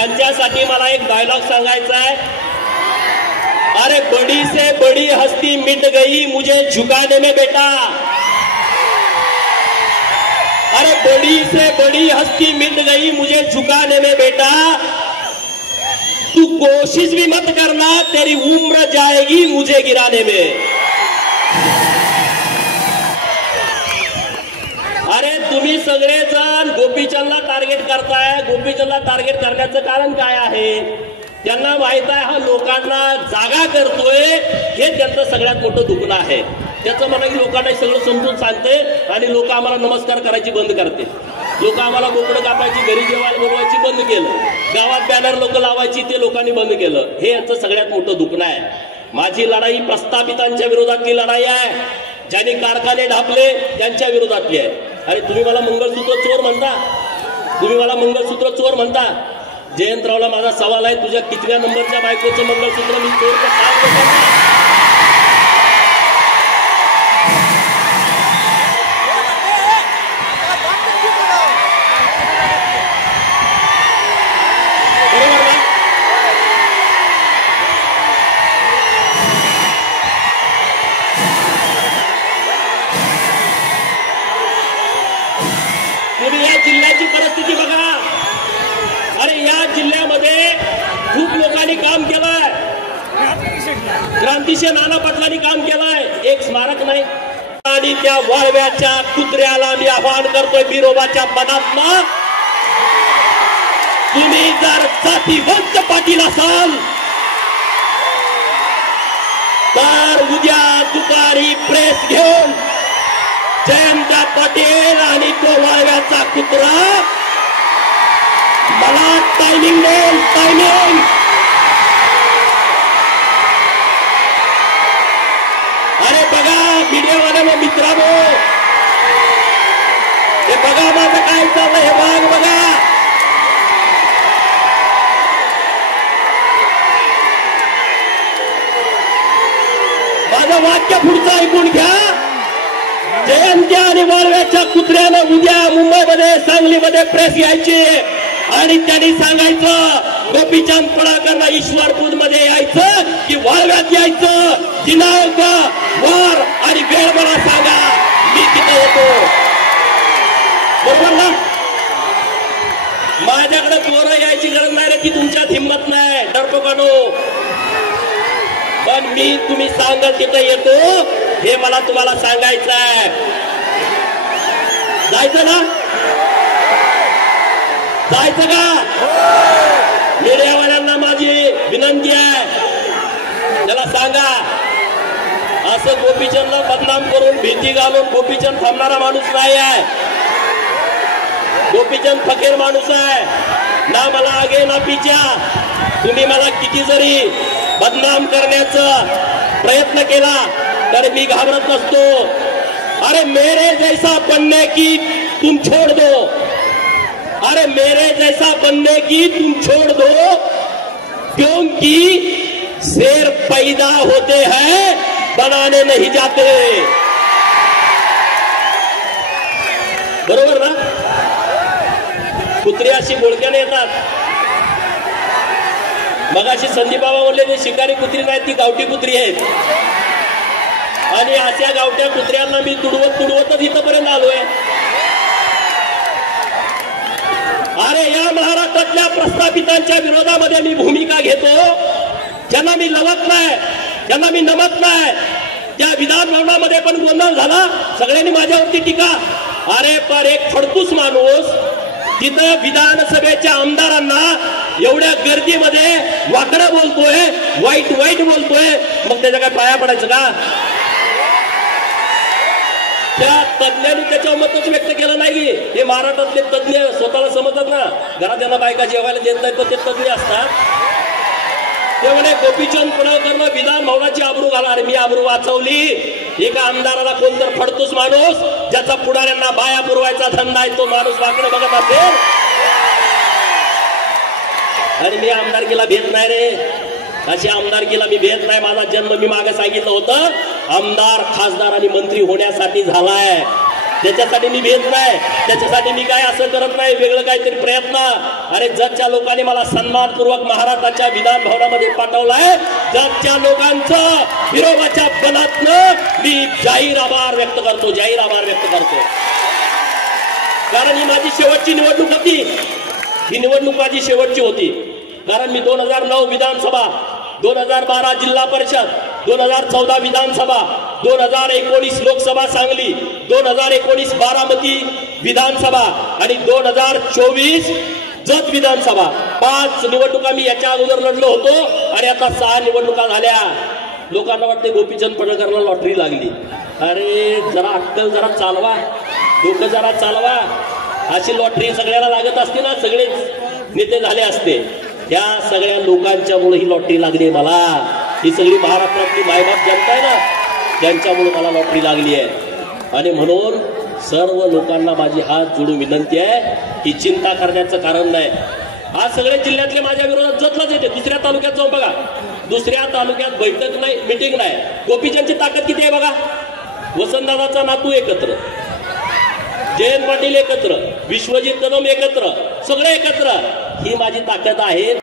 त्यांच्यासाठी मला एक डायलॉग सांगायचा आहे। अरे बड़ी से बड़ी हस्ती मिट गई मुझे झुकाने में बेटा, अरे बड़ी से बड़ी हस्ती मिट गई मुझे झुकाने में बेटा, तू कोशिश भी मत करना तेरी उम्र जाएगी मुझे गिराने में। अरे तुम्ही सगळेजण गोपीचंदला टार्गेट करताय। गोपीचंदला टार्गेट करण्याचं कारण काय आहे? त्यांना माहित आहे हा लोकांना जागा करतोय, हे त्यांचं सगळ्यात मोठं दुखणं आहे। त्याचं म्हणा की लोकांना सगळं समजून सांगते आणि लोक आम्हाला नमस्कार करायची बंद करते, लोक आम्हाला बोकडं कापायची घरी जेवायला बोलवायची बंद केलं, गावात बॅनर लोक लावायची ते लोकांनी बंद केलं, हे यांचं सगळ्यात मोठं दुखणं आहे। माझी लढाई प्रस्थापितांच्या विरोधातली लढाई आहे, ज्यांनी कारखाने ढापले त्यांच्या विरोधातली आहे। अरे तुम्ही मला मंगळसूत्र चोर म्हणता, तुम्ही मला मंगळसूत्र चोर म्हणता। जयंतरावला माझा सवाल आहे, तुझ्या कितव्या नंबरच्या बायकोचं मंगळसूत्र मी चोर तुम्ही या जिल्ह्याची परिस्थिती बघा। अरे या जिल्ह्यामध्ये खूप लोकांनी काम केलंय, क्रांतिशे नाना पाटलांनी काम केलंय, एक स्मारक नाही। आणि त्या वाळव्याच्या कुत्र्याला मी आवाहन करतोय बिरोबाच्या मनातनं, तुम्ही जर जातीवंत पाटील असाल तर उद्या दुपारी प्रेस घेऊन जयंत पाटील आणि तो वाळव्याचा कुत्रा मला टायमिंग देईल, टायमिंग। अरे बघा मीडियावाल्या मित्रांनो, हे बघा माझं काय चाललंय, हे भाग बघा। माझं वाक्य पुढचं ऐकून घ्या। जयंत्या आणि वाळव्याच्या कुत्र्यानं उद्या मुंबईमध्ये सांगलीमध्ये प्रेस घ्यायची आणि त्यांनी सांगायचं गोपीचंद पडळकरला ईश्वरपूर मध्ये यायचं की वाळव्यात यायचं, दिनांक वार आणि वेळ मला सांगा, मी तिथे येतो, बरोबर ना? माझ्याकडे पोरं यायची गरज नाही रे, ती तुमच्यात हिंमत नाही डरपोकानो, पण मी तुम्ही सांगाल तिथे येतो, हे मला तुम्हाला सांगायचं आहे। जायचं ना? जायचं का? मीडियावाल्यांना माझी विनंती आहे, त्याला सांगा असं गोपीचंदला बदनाम करून भीती घालून गोपीचंद थांबणारा माणूस नाही आहे। गोपीचंद फकीर माणूस आहे ना, मला आगे ना पिछा। तुम्ही मला किती जरी बदनाम करण्याचा प्रयत्न केला तर मी घाबरत नसतो। अरे मेरे जैसा बनने की तुम छोड़ दो, अरे मेरे जैसा बनने की तुम छोड़ दो, क्योंकि शेर पैदा होते हैं बनाने नहीं जाते, बरोबर ना? कुत्री अशी बोलक्याने येतात। मगाशी संदीप बाबा बोलले ते शिकारी कुत्री नाही, ती गावठी कुत्री आहेत, आणि अशा गावठ्या कुत्र्यांना मी तुडवतच इथपर्यंत आलोय। अरे या महाराष्ट्रातल्या प्रस्थापितांच्या विरोधामध्ये मी भूमिका घेतो, ज्यांना मी लवत नाही, ज्यांना मी नमत नाही। त्या विधान भवनामध्ये पण गोंधळ झाला, सगळ्यांनी माझ्यावरती टीका। अरे पर एक फडतूस माणूस तिथं विधानसभेच्या आमदारांना एवढ्या गर्दीमध्ये वाकडं बोलतोय, वाईट वाईट बोलतोय, मग त्याच्या काय पाया पडायचं का? त्या तज्ञांनी त्याच्यावर मतच व्यक्त केलं नाही। हे महाराष्ट्रातले तज्ञ स्वतःला समजतात ना, घरात त्यांना बायका जेवायला देत नाही तर ते तज्ञ असतात। ते म्हणे गोपीचंद पडळकरला विधान भवनाची आबरू घाला। अरे मी आबरू वाचवली? एका आमदाराला कोणतर फडतूस माणूस ज्याचा पुढाऱ्यांना बाया पुरवायचा धंदा आहे तो माणूस वाकडे बघत असेल, आणि मी आमदारकीला भेट नाही रे, अशी आमदारकीला मी भेट नाही। माझा जन्म मी मागे सांगितलं होतं आमदार खासदार आणि मंत्री होण्यासाठी झालाय, त्याच्यासाठी मी भेट नाही, त्याच्यासाठी मी काय असं करत नाही वेगळं काहीतरी प्रयत्न. अरे जगच्या लोकांनी मला सन्मानपूर्वक महाराष्ट्राच्या विधान भवनामध्ये पाठवलाय. जगच्या लोकांचं विरोधाच्या बलातनं मी जाहीर आभार व्यक्त करतो, जाहीर आभार व्यक्त करतो. कारण ही माझी शेवटची निवडणूक होती, ही निवडणूक माझी शेवटची होती. कारण मी 2009 विधानसभा, 2012 जिल्हा परिषद, 2014 विधानसभा, 2019 लोकसभा सांगली, 2019 बारामती विधानसभा आणि 2024 जत विधानसभा, 5 निवडणुका मी याच्या अगोदर लढलो होतो आणि आता 6 निवडणुका झाल्या. लोकांना वाटते गोपीचंद पडळकरला लॉटरी लागली. अरे जरा अक्कल जरा चालवा, डोकं जरा चालवा. अशी लॉटरी सगळ्याला लागत असते ना, सगळे नेते झाले असते. या सगळ्या लोकांच्यामुळे ही लॉटरी लागली मला. ही सगळी महाराष्ट्रातली मायबाप जनता आहे ना, त्यांच्यामुळे मला लॉटरी लागली आहे. आणि म्हणून सर्व लोकांना माझी हात जोडून विनंती आहे की चिंता करण्याचं कारण नाही. आज सगळे जिल्ह्यातले माझ्या विरोधात जतलाच येते. दुसऱ्या तालुक्यात जाऊन बघा, दुसऱ्या तालुक्यात बैठक नाही, मिटिंग नाही. गोपीचंदची ताकद किती आहे बघा. वसंतदादाचा नातू एकत्र, जयंत पाटील एकत्र, विश्वजित कदम एकत्र, सगळे एकत्र. ही माझी ताकद आहे.